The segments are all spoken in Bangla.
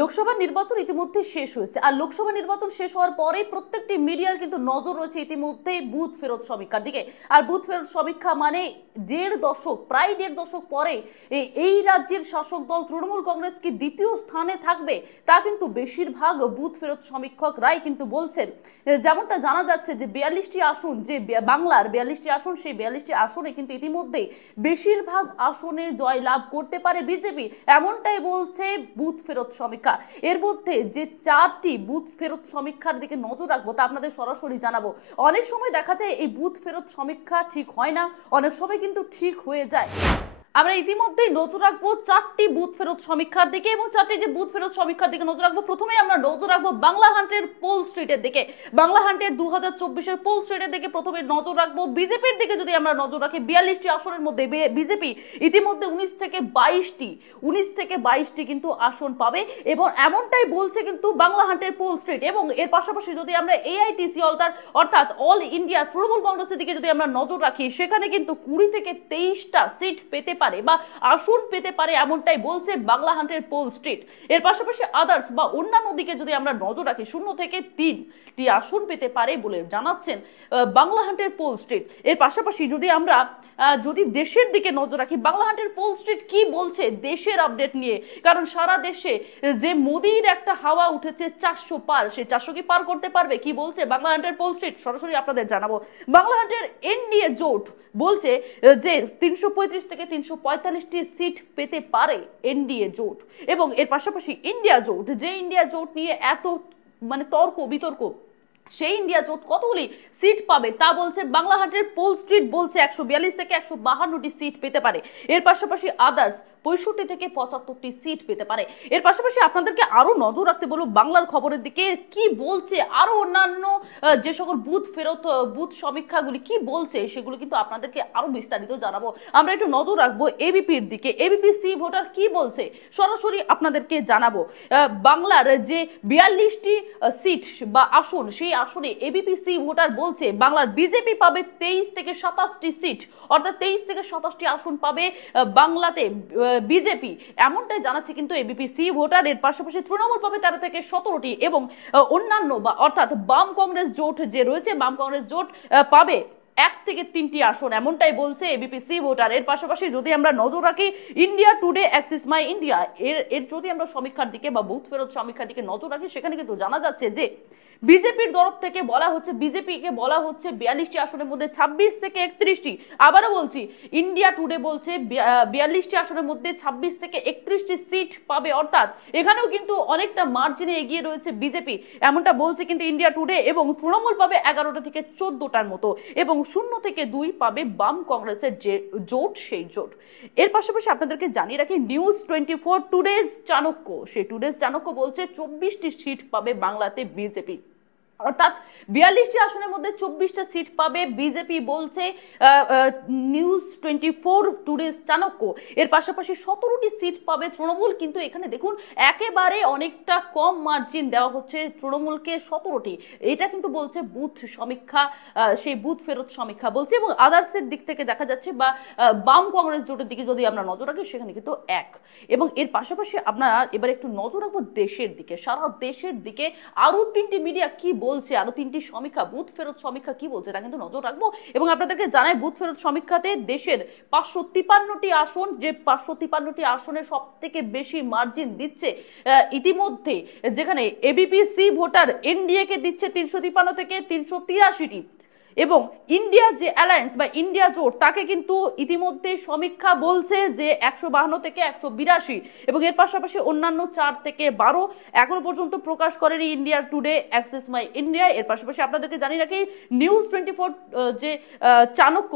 লোকসভা নির্বাচন ইতিমধ্যে শেষ হয়েছে, আর লোকসভা নির্বাচন শেষ হওয়ার পরেই প্রত্যেকটি মিডিয়ার কিন্তু নজর রয়েছে ইতিমধ্যেই বুথ ফেরত সমীক্ষার দিকে। আর বুথ ফেরত সমীক্ষা মানে প্রায় দেড় দশক পরে এই রাজ্যের শাসক দল তৃণমূল কংগ্রেস কি দ্বিতীয় স্থানে থাকবে, তা কিন্তু বেশিরভাগ বুথ ফেরত সমীক্ষকরাই কিন্তু বলছেন। যেমনটা জানা যাচ্ছে যে 42টি আসন, যে বাংলার 42টি আসন, সেই 42টি আসনে কিন্তু ইতিমধ্যেই বেশিরভাগ আসনে জয়লাভ করতে পারে বিজেপি, এমনটাই বলছে বুথ ফেরত সমীক্ষা। এর মধ্যে যে 4টি বুথ ফেরত সমীক্ষার দিকে নজর রাখবো তা আপনাদের সরাসরি জানাবো। অনেক সময় দেখা যায় এই বুথ ফেরত সমীক্ষা ঠিক হয় না, অনেক সময় কিন্তু ঠিক হয়ে যায়। আমরা ইতিমধ্যেই নজর রাখবো 4টি বুথ ফেরত সমীক্ষার দিকে, এবং 4টি যে বুথ ফেরত সমীক্ষার দিকে নজর রাখবো, প্রথমেই আমরা নজর রাখবো বাংলা হান্টের পোল স্ট্রিটের দিকে। বাংলা হান্টের 2024-এর পোল স্ট্রিটের দিকে প্রথমে নজর রাখবো। বিজেপির দিকে যদি আমরা নজর রাখি, 42টি আসনের মধ্যে বিজেপি ইতিমধ্যে 19 থেকে 22টি কিন্তু আসন পাবে, এবং এমনটাই বলছে কিন্তু বাংলা হান্টের পোল স্ট্রিট। এবং এর পাশাপাশি যদি আমরা এআইটিসি অর্থাৎ অল ইন্ডিয়া তৃণমূল কংগ্রেসের দিকে যদি আমরা নজর রাখি, সেখানে কিন্তু 20 থেকে 23টা সিট পেতে পারে বা আসন পেতে পারে, এমনটাই বলছে বাংলা হান্টের পোল স্ট্রিট। এর পাশাপাশি আদার্স বা অন্যান্য দিকে যদি আমরা নজর রাখি, 0 থেকে 3টি আসন পেতে পারে বলে জানাচ্ছেন বাংলা হান্টের পোল স্ট্রিট। এর পাশাপাশি যদি দেশের দিকে নজর রাখি, বাংলা হান্টের পোল স্ট্রিট কি বলছে দেশের আপডেট নিয়ে, কারণ সারা দেশে যে মোদির একটা হাওয়া উঠেছে 400 পার, সে 400 কি পার করতে পারবে, কি বলছে বাংলা হান্টের পোল স্ট্রিট সরাসরি আপনাদের জানাবো। বাংলা হান্টের এনডিএ জোট বলছে যে 335 থেকে 345টি সিট পেতে পারে এনডিএ জোট। এবং এর পাশাপাশি ইন্ডিয়া জোট নিয়ে এত তর্ক বিতর্ক, সেই ইন্ডিয়া জোট কতগুলি সিট পাবে তা বলছে বাংলা হান্টের পোল স্ট্রিট, বলছে 142 থেকে 152টি সিট পেতে পারে। এর পাশাপাশি আদার্স 65 থেকে 75টি সিট পেতে পারে। এর পাশাপাশি আপনাদেরকে আরো নজর রাখতে বলবো বাংলার খবরের দিকে, কি বলছে আরো অন্যান্য যে সকল বুথ সমীক্ষাগুলি কি বলছে, সেগুলো কিন্তু আপনাদেরকে আরো বিস্তারিত জানাবো। আমরা একটু নজর রাখবো এবিপির দিকে, এবিপি সি ভোটার কি বলছে সরাসরি আপনাদেরকে জানাবো। বাংলার যে 42টি সিট বা আসন, সেই আসনে এবিপি সি ভোটার বলছে বাংলার বিজেপি পাবে 23 থেকে 27টি সিট, অর্থাৎ 23 থেকে 27টি আসন পাবে বাংলাতে বিজেপি, এমনটাই জানাচ্ছে কিন্তু এবিপি সি ভোটার। এর পাশাপাশি তৃণমূল পাবে 13 থেকে 17টি, এবং অন্যান্য অর্থাৎ বাম কংগ্রেস জোট যে রয়েছে, বাম কংগ্রেস জোট পাবে 1 থেকে 3টি আসন, এমনটাই বলছে এবিপি সি ভোটার। এর পাশাপাশি যদি আমরা নজর রাখি India today Axis my India, এর যদি আমরা সমীক্ষার দিকে বা বুথ ফেরত সমীক্ষার দিকে নজর রাখি, সেখানে কিন্তু জানা যাচ্ছে যে বিজেপির তরফ থেকে বিজেপিকে বলা হচ্ছে 42টি আসনের মধ্যে 26 থেকে 31টি। আবারও বলছি, ইন্ডিয়া টুডে বলছে 42টি আসনের মধ্যে 26 থেকে 31টি সিট পাবে, অর্থাৎ এখানেও কিন্তু অনেকটা মার্জিনে এগিয়ে রয়েছে বিজেপি, এমনটা বলছে কিন্তু ইন্ডিয়া টুডে। এবং তৃণমূল পাবে 11টা থেকে 14টার মতো, এবং 0 থেকে 2 পাবে বাম কংগ্রেসের যে জোট, সেই জোট। এর পাশাপাশি আপনাদেরকে জানিয়ে রাখি নিউজ 24 টুডেজ চাণক্য বলছে 24টি সিট পাবে বাংলাতে বিজেপি, অর্থাৎ 42টি আসনের মধ্যে 24টা সিট পাবে বিজেপি, বলছে নিউজ 24 টুডেজ চাণক্য। এর পাশাপাশি 17টি সিট পাবে তৃণমূল, কিন্তু এখানে দেখুন একেবারে অনেকটা কম মার্জিন দেওয়া হচ্ছে তৃণমূলকে, 17টি। এটা কিন্তু বলছে বুথ সমীক্ষা, সেই বুথ ফেরত সমীক্ষা বলছে। এবং আদার্সের দিক থেকে দেখা যাচ্ছে বা বাম কংগ্রেস জোটের দিকে যদি আমরা নজর রাখি, সেখানে কিন্তু 1। এবং এর পাশাপাশি আপনারা এবার একটু নজর রাখবো দেশের দিকে, সারা দেশের দিকে আরো 3টি মিডিয়া কি বলছে, আরো 3টি সমীক্ষা, বুথ ফেরত সমীক্ষা কি বলছে, তা কিন্তু নজর রাখবো। এবং আপনাদেরকে জানাই বুথ ফেরত সমীক্ষাতে দেশের 553টি আসন, যে 553টি আসনে সব থেকে বেশি মার্জিন দিচ্ছে ইতিমধ্যে, যেখানে এবিপি সি ভোটার এনডিএ কে দিচ্ছে 353 থেকে 383টি, এবং ইন্ডিয়া যে অ্যালায়েন্স বা ইন্ডিয়া জোট, তাকে কিন্তু ইতিমধ্যে সমীক্ষা বলছে যে 152 থেকে 182। এবং এর পাশাপাশি অন্যান্য 4 থেকে 12 এখনো পর্যন্ত প্রকাশ করেনি India today access my India. এর পাশাপাশি আপনাদেরকে জানিয়ে রাখি নিউজ 24 যে চাণক্য,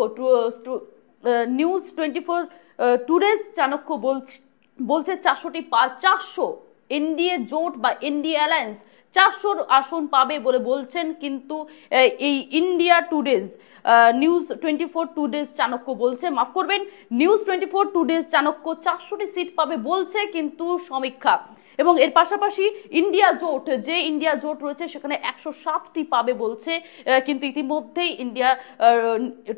নিউজ 24 টুডেজ চাণক্য বলছে 400 এনডিএ জোট বা এনডিএ অ্যালায়েন্স 400 আসন পাবে বলে বলছেন কিন্তু এই India today's news 24 today's Chanakya বলছে, মাফ করবেন, নিউজ 24 টুডেজ চাণক্য 400টি সিট পাবে বলছে কিন্তু সমীক্ষা। এবং এর পাশাপাশি ইন্ডিয়া জোট রয়েছে, সেখানে 107টি পাবে বলছে কিন্তু ইতিমধ্যেই ইন্ডিয়া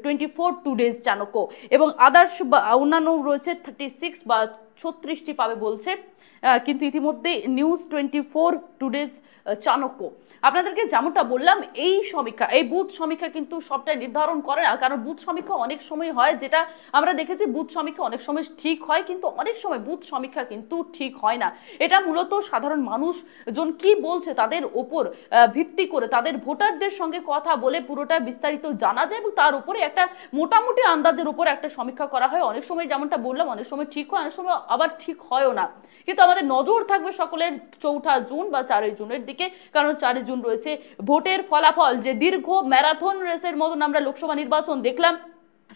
24 টুডেজ চাণক্য। এবং আদার্স বা অন্যান্য রয়েছে 36 বা 36টি পাবে বলছে কিন্তু ইতিমধ্যে নিউজ 24 টুডেজ চাণক্য আপনাদেরকে যেমনটা বললাম, এই সমীক্ষা, এই বুথ সমীক্ষা কিন্তু সবটাই নির্ধারণ করে না, কারণ বুথ সমীক্ষা অনেক সময় হয়, যেটা আমরা দেখেছি বুথ সমীক্ষা অনেক সময় ঠিক হয়, কিন্তু অনেক সময় বুথ সমীক্ষা কিন্তু ঠিক হয় না। এটা মূলত সাধারণ মানুষজন কি বলছে তাদের ওপর ভিত্তি করে, তাদের ভোটারদের সঙ্গে কথা বলে পুরোটা বিস্তারিত জানা যায় এবং তার উপরে একটা মোটামুটি আন্দাজের উপর একটা সমীক্ষা করা হয়। অনেক সময় যেমনটা বললাম, অনেক সময় ঠিক হয়, অনেক সময় আবার ঠিক হয়ও না। কিন্তু আমাদের নজর থাকবে সকলের 4 জুন বা 4 জুনের দিকে, কারণ 4 জুন রয়েছে ভোটের ফলাফল। যে দীর্ঘ ম্যারাথন রেসের মতন আমরা লোকসভা নির্বাচন দেখলাম,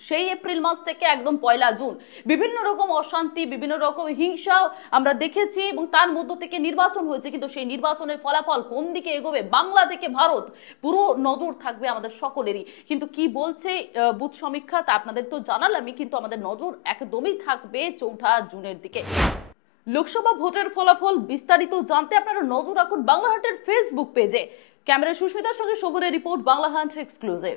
সেই এপ্রিল মাস থেকে একদম 1 জুন বিভিন্ন রকম অশান্তি, বিভিন্ন রকম হিংসা আমরা দেখেছি এবং তার মধ্য থেকে নির্বাচন হয়েছে। কিন্তু সেই নির্বাচনের ফলাফল কোন দিকে এগোবে, বাংলা থেকে ভারত, পুরো নজর থাকবে আমাদের সকলেরই। কিন্তু কি বলছে বুথ সমীক্ষা তা আপনাদের তো জানালামই, কিন্তু আমাদের নজর একদমই থাকবে 4 জুনের দিকে। লোকসভা ভোটের ফলাফল বিস্তারিত জানতে আপনারা নজর রাখুন বাংলাহান্টের ফেসবুক পেজে। ক্যামেরা সুস্মিতার সঙ্গে শোভনের রিপোর্ট, বাংলাহান্ট এক্সক্লুসিভ।